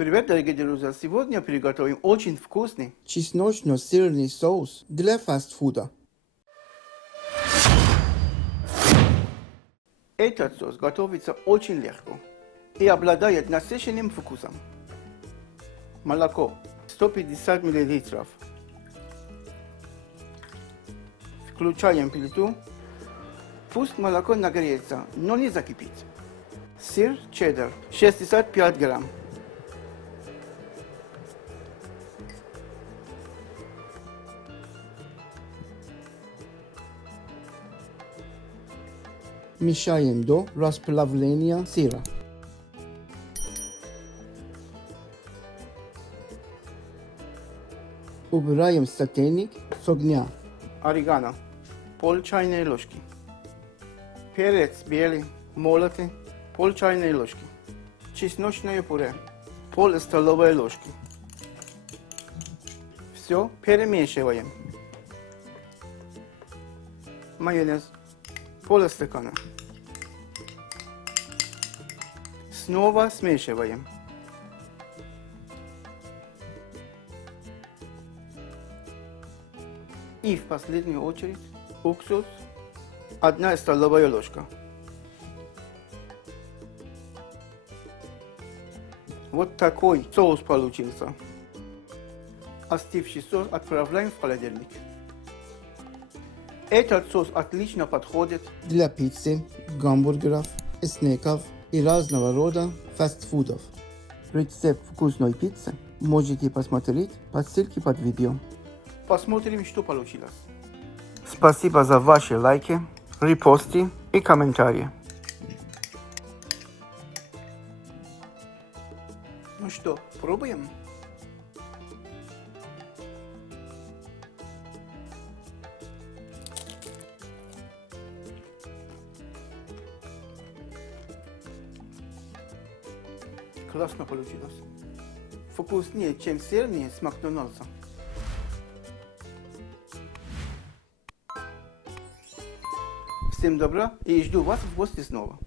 Привет, дорогие друзья! Сегодня приготовим очень вкусный чесночно-сырный соус для фастфуда. Этот соус готовится очень легко и обладает насыщенным вкусом. Молоко 150 мл. Включаем плиту. Пусть молоко нагреется, но не закипит. Сыр чеддер 65 грамм. Мешаем до расплавления сыра. Убираем сотейник с огня. Орегано пол чайной ложки. Перец белый молотый пол чайной ложки. Чесночное пюре пол столовой ложки. Все перемешиваем. Майонез пол стакана. Снова смешиваем. И в последнюю очередь уксус 1 столовая ложка. Вот такой соус получился. Остывший соус отправляем в холодильник. Этот соус отлично подходит Для пиццы, гамбургеров, снеков и разного рода фастфудов. Рецепт вкусной пиццы можете посмотреть по ссылке под видео. Посмотрим, что получилось. Спасибо за ваши лайки, репосты и комментарии. Ну что, пробуем? Классно получилось. Вкуснее, чем сырные с Макдональдса. Всем добра и жду вас в гости снова.